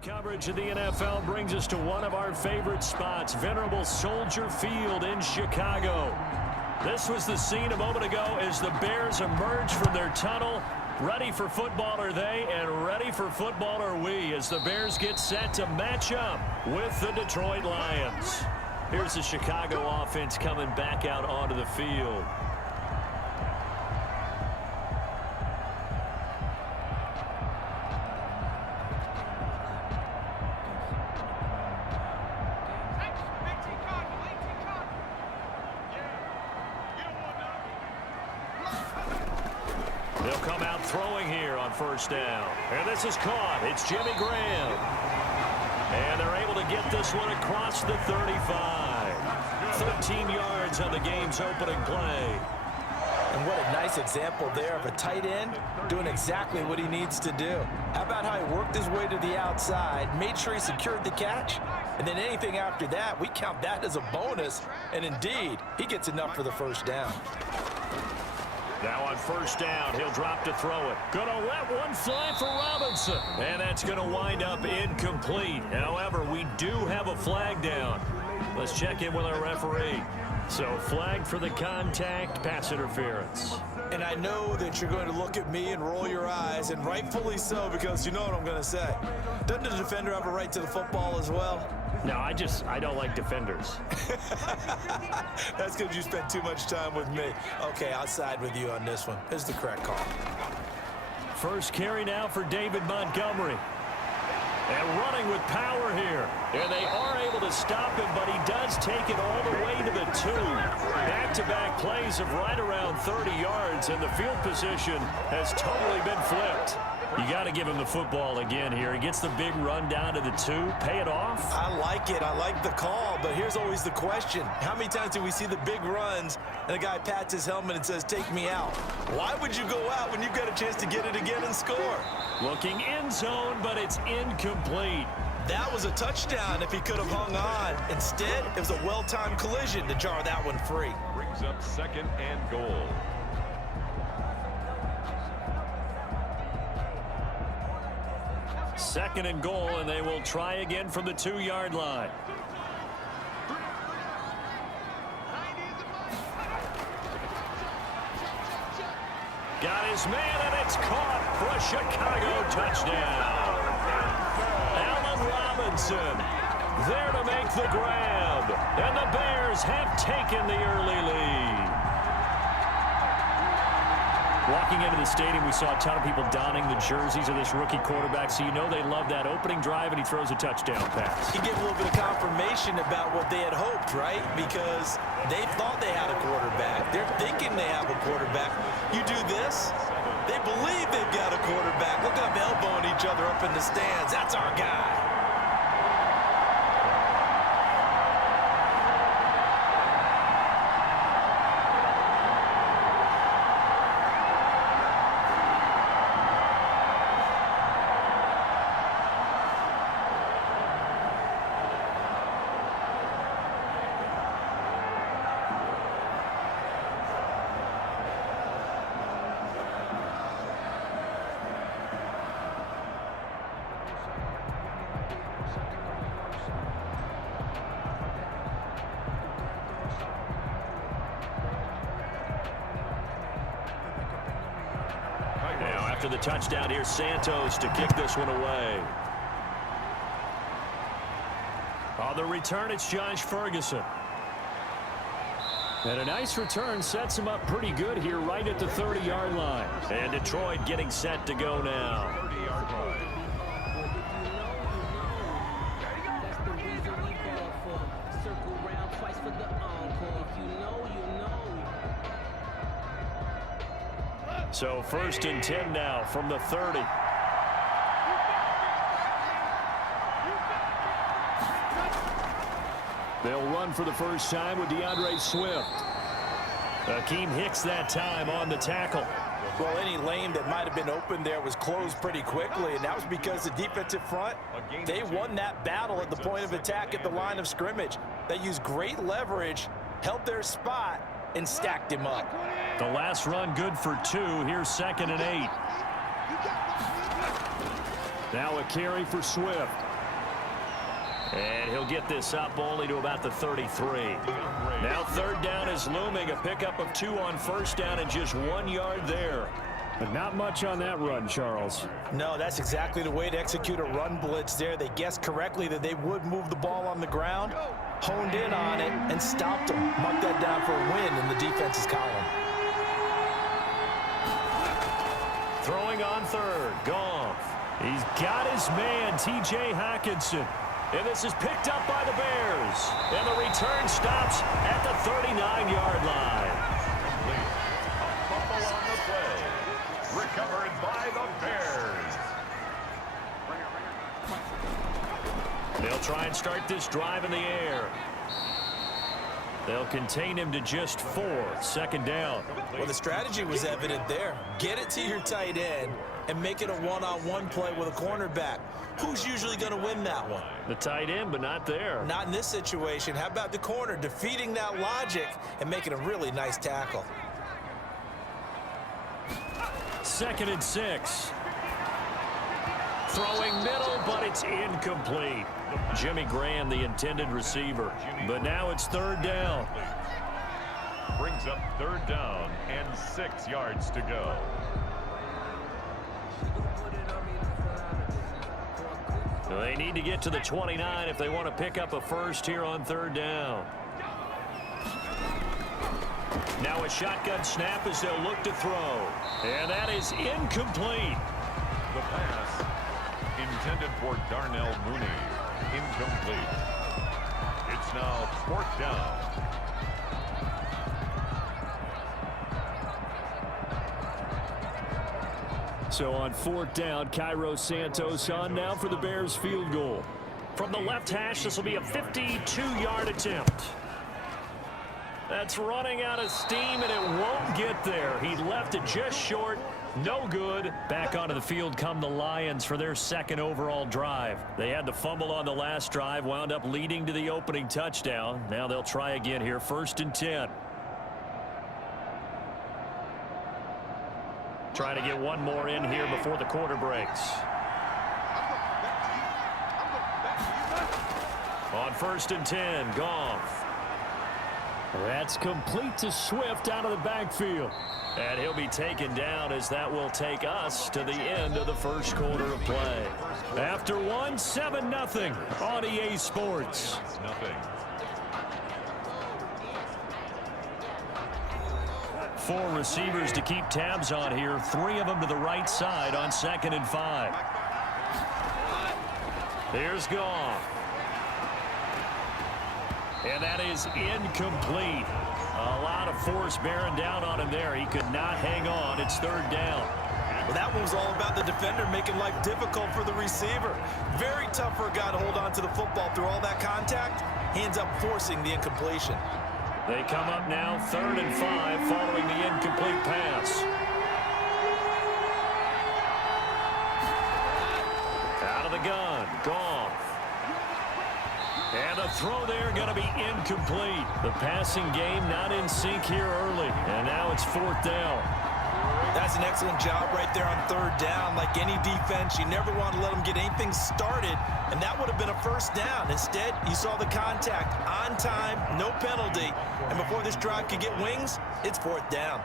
Coverage of the NFL brings us to one of our favorite spots, venerable Soldier Field in Chicago. This was the scene a moment ago as the Bears emerged from their tunnel. Ready for football are they, and ready for football are we as the Bears get set to match up with the Detroit Lions. Here's the Chicago offense coming back out onto the field. They'll come out throwing here on first down. And this is caught. It's Jimmy Graham. And they're able to get this one across the 35. 13 yards on the game's opening play. And what a nice example there of a tight end doing exactly what he needs to do. How about how he worked his way to the outside, made sure he secured the catch, and then anything after that, we count that as a bonus. And indeed, he gets enough for the first down. Now on first down, he'll drop to throw it. Gonna let one fly for Robinson. And that's gonna wind up incomplete. However, we do have a flag down. Let's check in with our referee. So flag for the contact, pass interference. And I know that you're going to look at me and roll your eyes, and rightfully so, because you know what I'm going to say. Doesn't the defender have a right to the football as well? No, I don't like defenders. That's because you spent too much time with me. Okay, I'll side with you on this one. This is the correct call. First carry now for David Montgomery. And running with power here. And they are able to stop him, but he does take it all the way to the 2. Back-to-back plays of right around 30 yards, and the field position has totally been flipped. You got to give him the football again here. He gets the big run down to the 2. Pay it off. I like it. I like the call, but here's always the question. How many times do we see the big runs and the guy pats his helmet and says, take me out? Why would you go out when you've got a chance to get it again and score? Looking end zone, but it's incomplete. That was a touchdown if he could have hung on. Instead, it was a well-timed collision to jar that one free. Brings up 2nd and goal. Second and goal, and they will try again from the 2-yard line. Got his man, and it's caught for a Chicago touchdown. Allen Robinson there to make the grab, and the Bears have taken the early lead. Walking into the stadium, we saw a ton of people donning the jerseys of this rookie quarterback, so you know they love that opening drive, and he throws a touchdown pass. You get a little bit of confirmation about what they had hoped, right? Because they thought they had a quarterback. They're thinking they have a quarterback. You do this, they believe they've got a quarterback. Look at them elbowing each other up in the stands. That's our guy. After the touchdown, here's Santos to kick this one away. On the return, it's Josh Ferguson. And a nice return sets him up pretty good here right at the 30-yard line. And Detroit getting set to go now. 30-yard line. So 1st and 10 now from the 30. They'll run for the first time with DeAndre Swift. Akeem Hicks that time on the tackle. Well, any lane that might have been open there was closed pretty quickly, and that was because the defensive front, they won that battle at the point of attack at the line of scrimmage. They used great leverage, held their spot, and stacked him up. The last run good for 2. Here's 2nd and 8. Now a carry for Swift. And he'll get this up only to about the 33. Now third down is looming. A pickup of 2 on first down and just 1 yard there. But not much on that run, Charles. No, that's exactly the way to execute a run blitz there. They guessed correctly that they would move the ball on the ground, honed in on it, and stopped them. Mark that down for a win in the defense's column. Throwing on third. Goff. He's got his man, T.J. Hockenson. And this is picked up by the Bears. And the return stops at the 39-yard line. A fumble on the play. Recovered by the Bears. They'll try and start this drive in the air. They'll contain him to just 4. Second down. Well, the strategy was evident there. Get it to your tight end and make it a one-on-one play with a cornerback. Who's usually going to win that one? The tight end, but not there. Not in this situation. How about the corner defeating that logic and making a really nice tackle? 2nd and 6. Throwing middle, but it's incomplete. Jimmy Graham, the intended receiver. But now it's third down. Brings up third down and 6 yards to go. They need to get to the 29 if they want to pick up a first here on third down. Now a shotgun snap as they'll look to throw. And that is incomplete. The pass intended for Darnell Mooney. Incomplete. It's now 4th down. So on 4th down, Cairo Santos on now for the Bears field goal. From the left hash, this will be a 52-yard attempt. That's running out of steam, and it won't get there. He left it just short. No good. Back onto the field come the Lions for their 2nd overall drive. They had the fumble on the last drive, wound up leading to the opening touchdown. Now they'll try again here, 1st and 10. Trying to get one more in here before the quarter breaks. On 1st and 10, Goff. That's complete to Swift out of the backfield. And he'll be taken down as that will take us to the end of the first quarter of play. After 1, 7-0 on EA Sports. Nothing. 4 receivers to keep tabs on here. 3 of them to the right side on 2nd and 5. Here's Goff. And that is incomplete. A lot of force bearing down on him there. He could not hang on. It's 3rd down. Well, that one was all about the defender making life difficult for the receiver. Very tough for a guy to hold on to the football through all that contact. He ends up forcing the incompletion. They come up now 3rd and 5 following the incomplete pass. Out of the gun, Goff. And the throw there going to be incomplete. The passing game not in sync here early. And now it's 4th down. That's an excellent job right there on 3rd down. Like any defense, you never want to let them get anything started, and that would have been a 1st down. Instead, you saw the contact on time, no penalty, and before this drive could get wings, it's 4th down.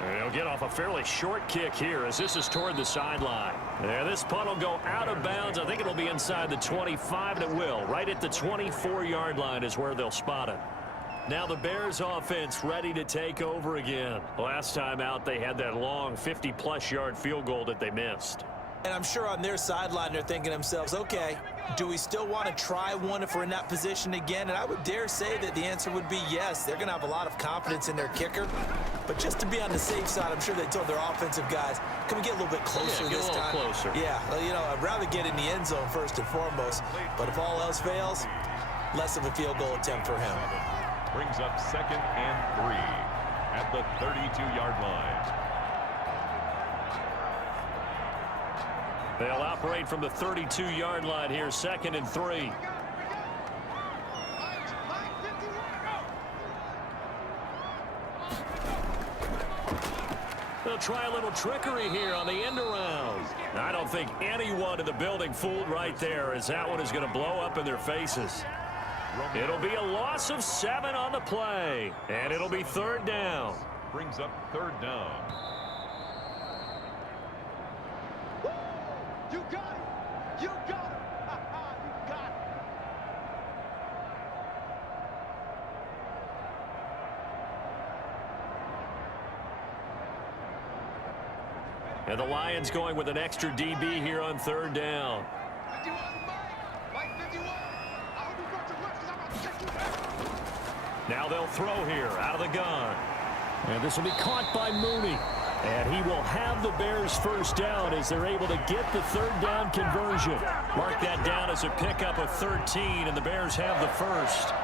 They'll get off a fairly short kick here as this is toward the sideline. Yeah, this punt will go out of bounds. I think it'll be inside the 25, and it will. Right at the 24-yard line is where they'll spot it. Now the Bears offense ready to take over again. Last time out, they had that long 50-plus yard field goal that they missed. And I'm sure on their sideline they're thinking to themselves, okay, do we still want to try one if we're in that position again? And I would dare say that the answer would be yes. They're going to have a lot of confidence in their kicker. But just to be on the safe side, I'm sure they told their offensive guys, can we get a little bit closer this time? Closer. Yeah, well, you know, I'd rather get in the end zone first and foremost. But if all else fails, less of a field goal attempt for him. Brings up 2nd and 3 at the 32-yard line. They'll operate from the 32-yard line here, 2nd and 3. They'll try a little trickery here on the end around. I don't think anyone in the building fooled right there, as that one is going to blow up in their faces. It'll be a loss of 7 on the play, and it'll be 3rd down. Brings up 3rd down. You got it! You got it! You got it! And the Lions going with an extra DB here on 3rd down. 51, Mike 51. I hope you got your lips, 'cause I'm about to take you back. Now they'll throw here out of the gun. And this will be caught by Mooney. And he will have the Bears 1st down as they're able to get the 3rd down conversion. Mark that down as a pickup of 13, and the Bears have the 1st.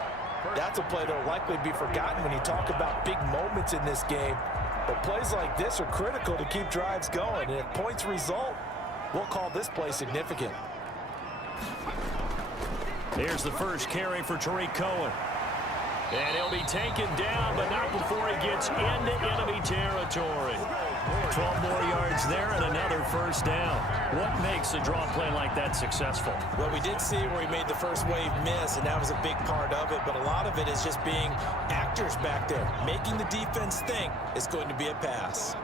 That's a play that will likely be forgotten when you talk about big moments in this game. But plays like this are critical to keep drives going. And if points result, we'll call this play significant. Here's the first carry for Tariq Cohen. And he'll be taken down, but not before he gets into enemy territory. 12 more yards there and another 1st down. What makes a draw play like that successful? Well, we did see where he made the first wave miss, and that was a big part of it. But a lot of it is just being actors back there, making the defense think it's going to be a pass.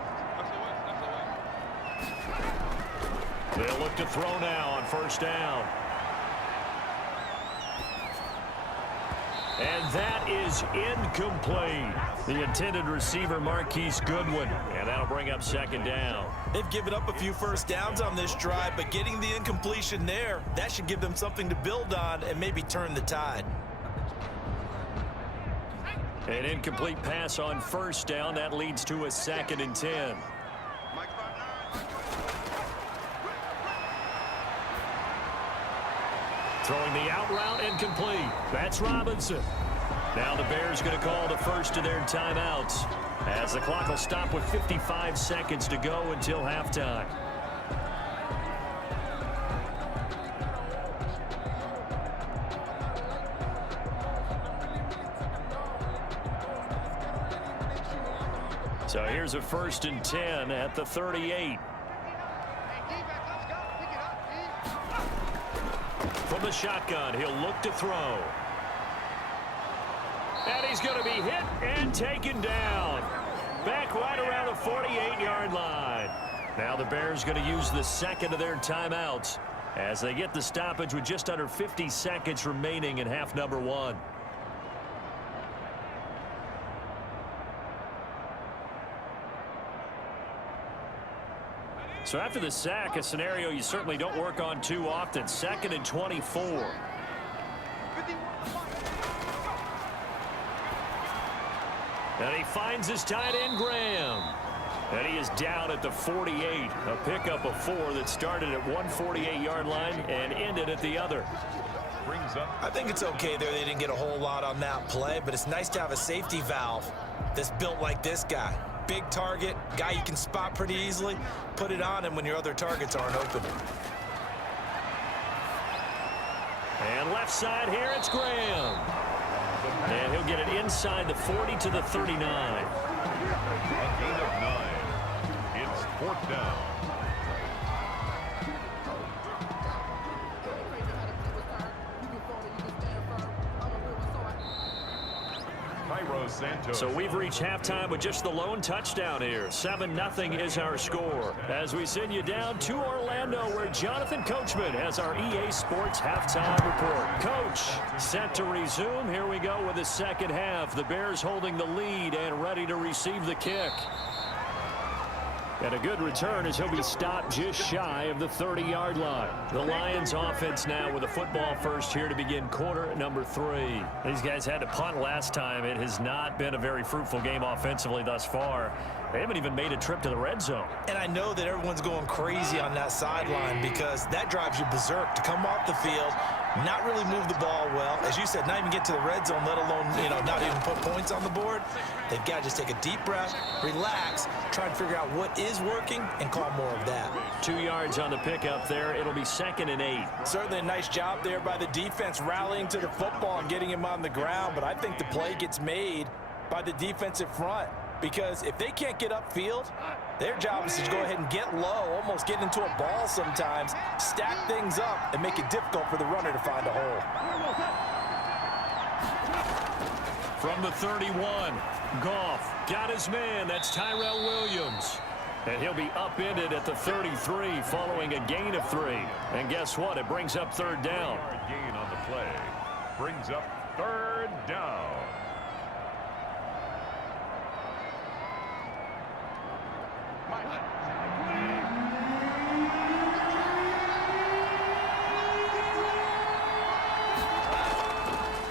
They'll look to throw now on 1st down. And that is incomplete. The intended receiver, Marquise Goodwin. And that'll bring up 2nd down. They've given up a few 1st downs on this drive, but getting the incompletion there, that should give them something to build on and maybe turn the tide. An incomplete pass on 1st down. That leads to a 2nd and 10. Throwing the out route incomplete. That's Robinson. Now the Bears going to call the first of their timeouts, as the clock will stop with 55 seconds to go until halftime. So here's a 1st and 10 at the 38. From the shotgun, he'll look to throw. And he's going to be hit and taken down. Back right around the 48-yard line. Now the Bears going to use the 2nd of their timeouts as they get the stoppage with just under 50 seconds remaining in half number 1. So after the sack, a scenario you certainly don't work on too often. 2nd and 24. And he finds his tight end, Graham. And he is down at the 48. A pickup of 4 that started at 148-yard line and ended at the other. I think it's okay there. They didn't get a whole lot on that play, but it's nice to have a safety valve that's built like this guy. Big target, guy you can spot pretty easily. Put it on him when your other targets aren't open. And left side here, it's Graham. And he'll get it inside the 40 to the 39. A gain of 9. It's 4th down. So we've reached halftime with just the lone touchdown here. 7-0 is our score. As we send you down to Orlando, where Jonathan Coachman has our EA Sports halftime report. Coach, set to resume. Here we go with the second half. The Bears holding the lead and ready to receive the kick. And a good return as he'll be stopped just shy of the 30-yard line. The Lions offense now with a football first here to begin quarter number 3. These guys had to punt last time. It has not been a very fruitful game offensively thus far. They haven't even made a trip to the red zone. And I know that everyone's going crazy on that sideline because that drives you berserk to come off the field, not really move the ball well. As you said, not even get to the red zone, let alone, not even put points on the board. They've got to just take a deep breath, relax, try and figure out what is working, and call more of that. 2 yards on the pickup there. It'll be 2nd and 8. Certainly a nice job there by the defense rallying to the football and getting him on the ground, but I think the play gets made by the defensive front. Because if they can't get upfield, their job is to go ahead and get low, almost get into a ball sometimes, stack things up, and make it difficult for the runner to find a hole. From the 31, Goff got his man. That's Tyrell Williams. And he'll be upended at the 33 following a gain of 3. And guess what? It brings up third down. Gain on the play. Brings up third down.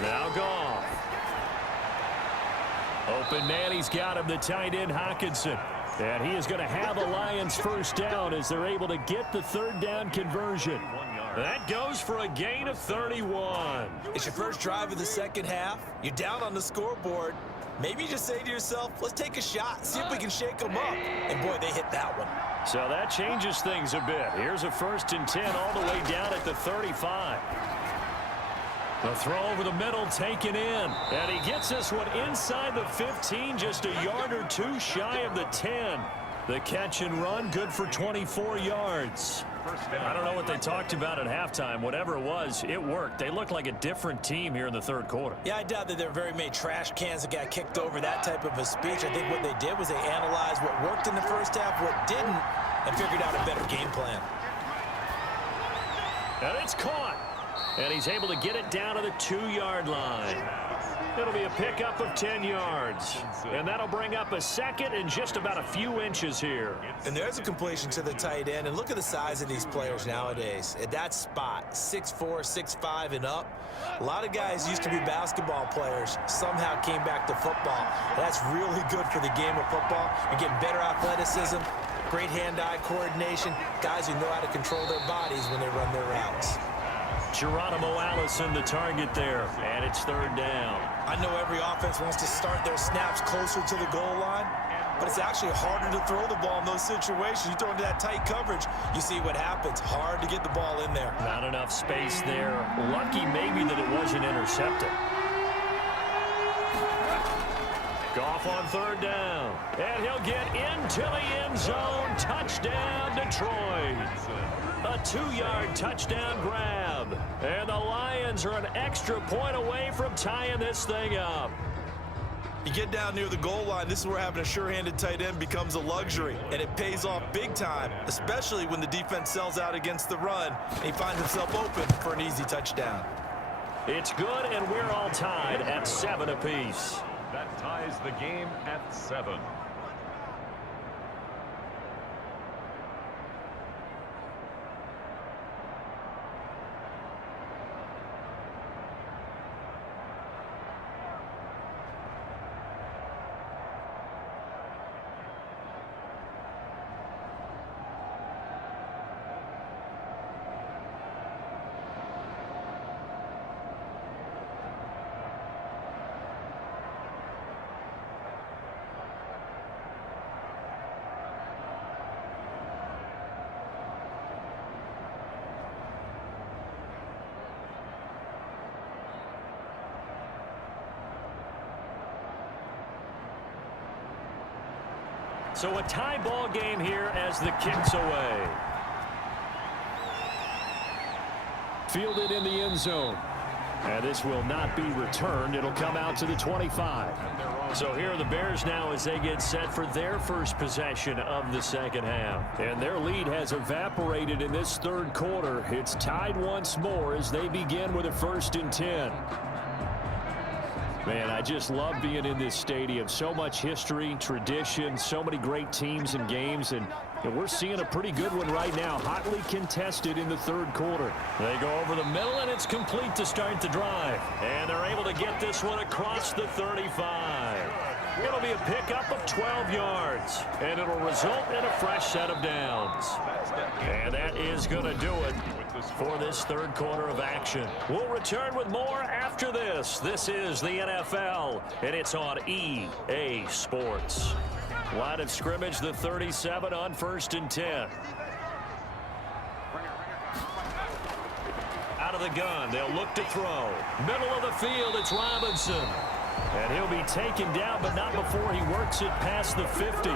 Now Goff. Open man, he's got him, the tight end Hockenson. And he is going to have a Lions first down as they're able to get the third down conversion. That goes for a gain of 31. It's your first drive of the second half. You're down on the scoreboard. Maybe you just say to yourself, let's take a shot, see if we can shake them up. And boy, they hit that one. So that changes things a bit. Here's a 1st and 10 all the way down at the 35. The throw over the middle taken in. And he gets this one inside the 15, just a yard or two shy of the 10. The catch and run, good for 24 yards. I don't know what they talked about at halftime. Whatever it was, it worked. They looked like a different team here in the third quarter. Yeah, I doubt that there were very many trash cans that got kicked over, that type of a speech. I think what they did was they analyzed what worked in the first half, what didn't, and figured out a better game plan. And it's caught. And he's able to get it down to the 2-yard line. It'll be a pickup of 10 yards. And that'll bring up a second and just about a few inches here. And there's a completion to the tight end. And look at the size of these players nowadays. At that spot, 6'4", 6'5", and up. A lot of guys used to be basketball players, somehow came back to football. That's really good for the game of football. You're getting better athleticism, great hand-eye coordination, guys who know how to control their bodies when they run their routes. Geronimo Allison, the target there, and it's third down. I know every offense wants to start their snaps closer to the goal line, but it's actually harder to throw the ball in those situations. You throw into that tight coverage, you see what happens. Hard to get the ball in there. Not enough space there. Lucky maybe that it wasn't intercepted. Goff on third down, and he'll get into the end zone. Touchdown, Detroit. A 2-yard touchdown grab. And the Lions are an extra point away from tying this thing up. You get down near the goal line, this is where having a sure-handed tight end becomes a luxury. And it pays off big time, especially when the defense sells out against the run. And he finds himself open for an easy touchdown. It's good, and we're all tied at 7 apiece. That ties the game at 7. So a tie ball game here as the kick's away. Fielded in the end zone. And this will not be returned. It'll come out to the 25. So here are the Bears now as they get set for their first possession of the second half. And their lead has evaporated in this third quarter. It's tied once more as they begin with a 1st and 10. Man, I just love being in this stadium. So much history, tradition, so many great teams and games, and we're seeing a pretty good one right now, hotly contested in the third quarter. They go over the middle, and it's complete to start the drive. And they're able to get this one across the 35. It'll be a pickup of 12 yards, and it'll result in a fresh set of downs. And that is going to do it for this third quarter of action. We'll return with more after this. This is the NFL, and it's on EA Sports. Line of scrimmage, the 37 on 1st and 10. Out of the gun, they'll look to throw. Middle of the field, it's Robinson. And he'll be taken down, but not before he works it past the 50.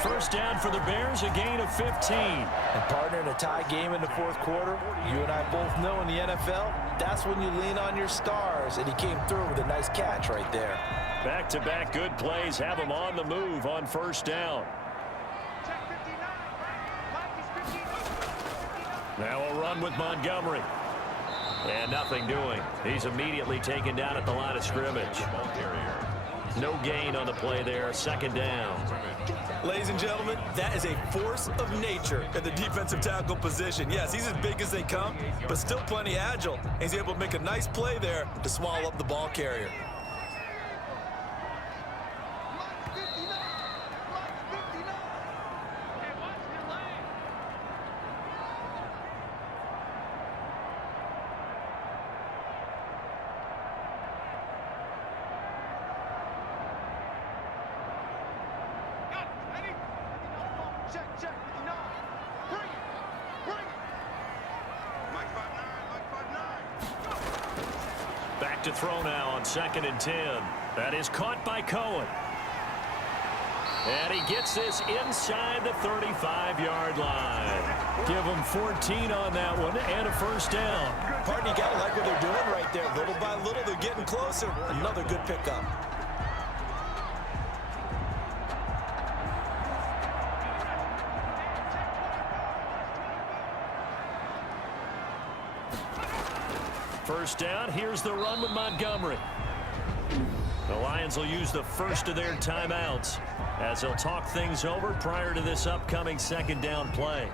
First down for the Bears, a gain of 15. And partner, in a tie game in the fourth quarter, you and I both know in the NFL, that's when you lean on your stars, and he came through with a nice catch right there. Back-to-back good plays have him on the move on first down. Now a run with Montgomery. And nothing doing. He's immediately taken down at the line of scrimmage. No gain on the play there. Second down. Ladies and gentlemen, that is a force of nature in the defensive tackle position. Yes, he's as big as they come, but still plenty agile. He's able to make a nice play there to swallow up the ball carrier. Back to throw now on 2nd and 10. That is caught by Cohen. And he gets this inside the 35-yard line. Give him 14 on that one and a first down. Partner, you got to like what they're doing right there. Little by little, they're getting closer. Another good pickup. First down, here's the run with Montgomery. The Lions will use the first of their timeouts as they'll talk things over prior to this upcoming second down play.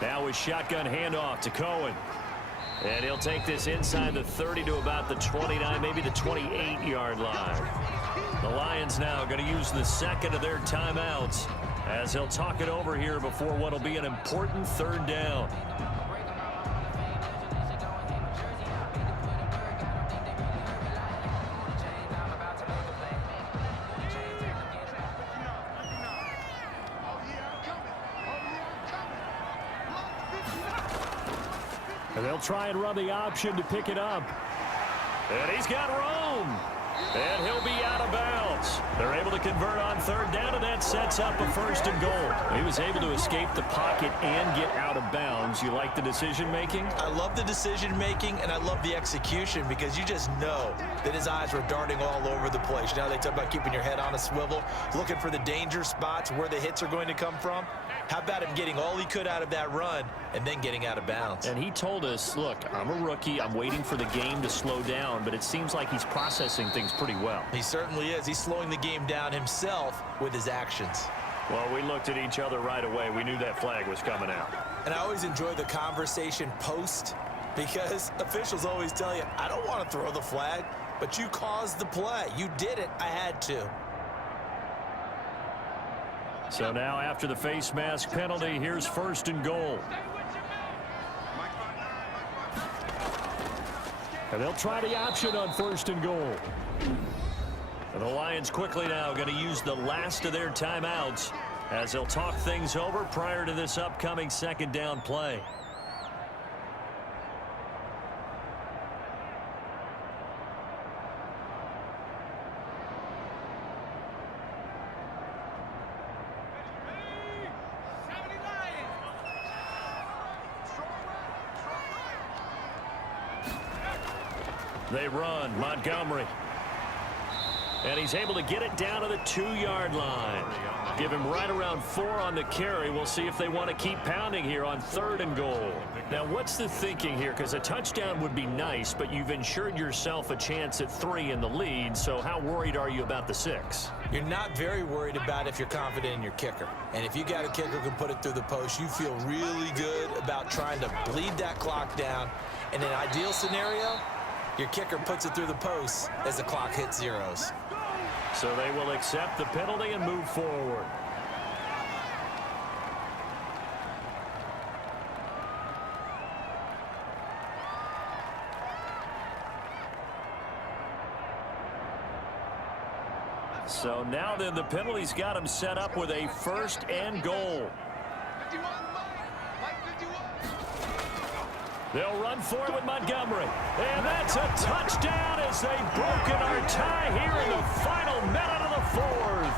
Now a shotgun handoff to Cohen. And he'll take this inside the 30 to about the 29, maybe the 28-yard line. The Lions now going to use the second of their timeouts as they'll talk it over here before what will be an important third down. And they'll try and run the option to pick it up. And he's got room. And he'll be out of bounds. They're able to convert on third down, and that sets up a first and goal. He was able to escape the pocket and get out of bounds. You like the decision-making? I love the decision-making, and I love the execution because you just know that his eyes were darting all over the place. You know, they talk about keeping your head on a swivel, looking for the danger spots where the hits are going to come from. How about him getting all he could out of that run and then getting out of bounds? And he told us, look, I'm a rookie. I'm waiting for the game to slow down, but it seems like he's processing things pretty well. He certainly is. He's slowing the game down himself with his actions. Well, we looked at each other right away. We knew that flag was coming out. And I always enjoy the conversation post because officials always tell you, I don't want to throw the flag, but you caused the play. You did it. I had to. So now after the face mask penalty, here's first and goal. And they'll try the option on first and goal. And the Lions quickly now going to use the last of their timeouts as they'll talk things over prior to this upcoming second down play. They run, Montgomery. And he's able to get it down to the 2-yard line. Give him right around 4 on the carry. We'll see if they want to keep pounding here on third and goal. Now, what's the thinking here? Because a touchdown would be nice, but you've ensured yourself a chance at 3 in the lead. So how worried are you about the 6? You're not very worried about if you're confident in your kicker. And if you got a kicker who can put it through the post, you feel really good about trying to bleed that clock down. In an ideal scenario, your kicker puts it through the post as the clock hits zeros. So they will accept the penalty and move forward. So now then the penalty's got him set up with a first and goal. 51, Mike 51. They'll run forward with Montgomery. And that's a touchdown as they've broken our tie here in the final minute of the fourth.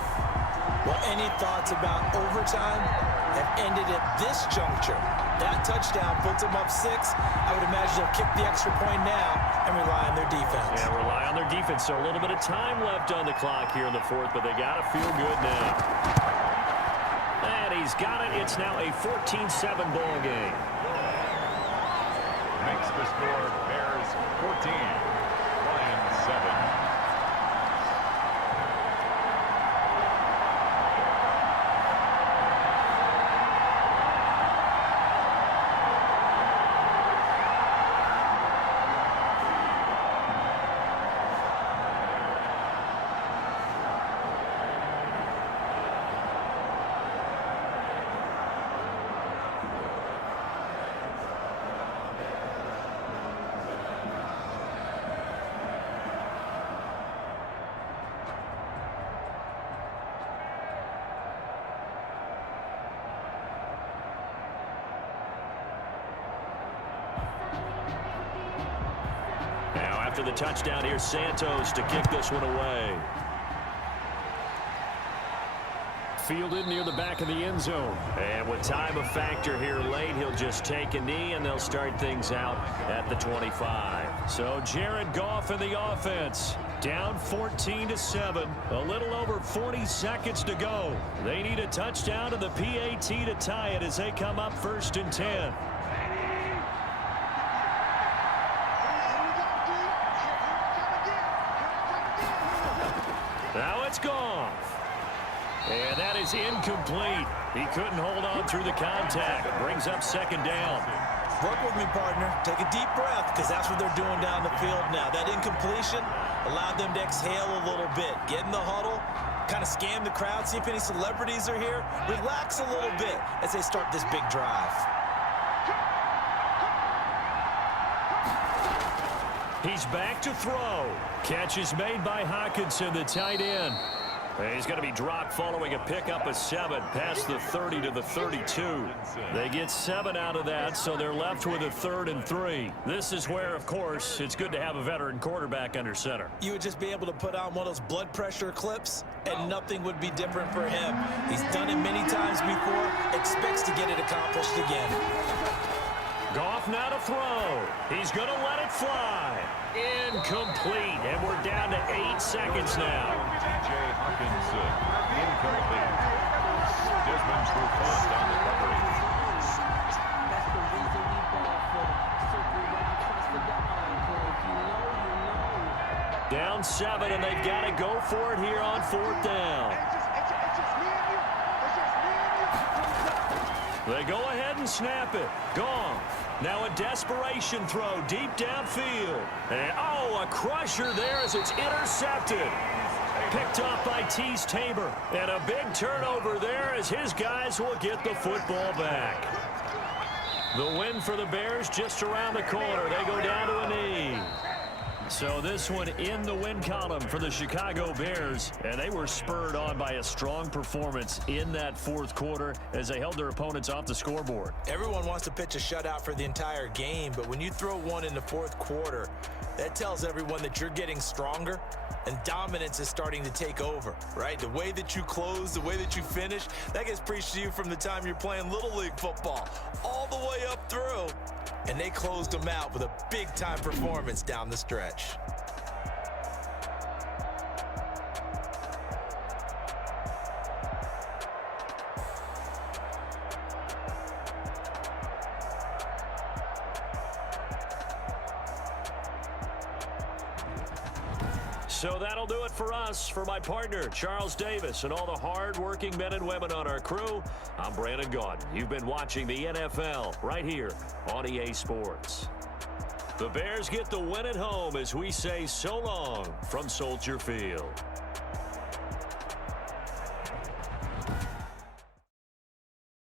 Well, any thoughts about overtime have ended at this juncture. That touchdown puts them up 6. I would imagine they'll kick the extra point now and rely on their defense. Yeah, rely on their defense. So a little bit of time left on the clock here in the fourth, but they got to feel good now. And he's got it. It's now a 14-7 ball game. Makes the score Bears 14, Lions 7. After the touchdown, here's Santos to kick this one away. Fielded near the back of the end zone. And with time a factor here late, he'll just take a knee, and they'll start things out at the 25. So Jared Goff in the offense. Down 14-7. A little over 40 seconds to go. They need a touchdown to the PAT to tie it as they come up 1st and 10. Now it's Goff. And that is incomplete. He couldn't hold on through the contact. Brings up 2nd down. Work with me, partner. Take a deep breath, because that's what they're doing down the field now. That incompletion allowed them to exhale a little bit. Get in the huddle, kind of scan the crowd, see if any celebrities are here. Relax a little bit as they start this big drive. He's back to throw. Catch is made by Hockenson, the tight end. He's going to be dropped following a pickup of 7 past the 30 to the 32. They get 7 out of that, so they're left with a 3rd and 3. This is where, of course, it's good to have a veteran quarterback under center. You would just be able to put on one of those blood pressure clips, and nothing would be different for him. He's done it many times before, expects to get it accomplished again. Goff now to throw. He's going to let it fly. Incomplete, and we're down to 8 seconds now. T.J. Hockenson, incomplete. Desmond Trufant on the recovery. That's the reason we ball for circle around, trust the God. If you know, you know. Down 7, and they've got to go for it here on 4th down. It's just me and you. It's just me and you. They go ahead and snap it. Goff. Now a desperation throw deep downfield. And, a crusher there as it's intercepted. Picked off by Tease Tabor. And a big turnover there as his guys will get the football back. The win for the Bears just around the corner. They go down to a knee. So this one in the win column for the Chicago Bears, and they were spurred on by a strong performance in that 4th quarter as they held their opponents off the scoreboard. Everyone wants to pitch a shutout for the entire game, but when you throw one in the 4th quarter, that tells everyone that you're getting stronger and dominance is starting to take over, right? The way that you close, the way that you finish, that gets preached to you from the time you're playing Little League football all the way up through. And they closed them out with a big-time performance down the stretch. So that'll do it for us. For my partner, Charles Davis, and all the hard-working men and women on our crew, I'm Brandon Gaudin. You've been watching the NFL right here on EA Sports. The Bears get the win at home as we say so long from Soldier Field.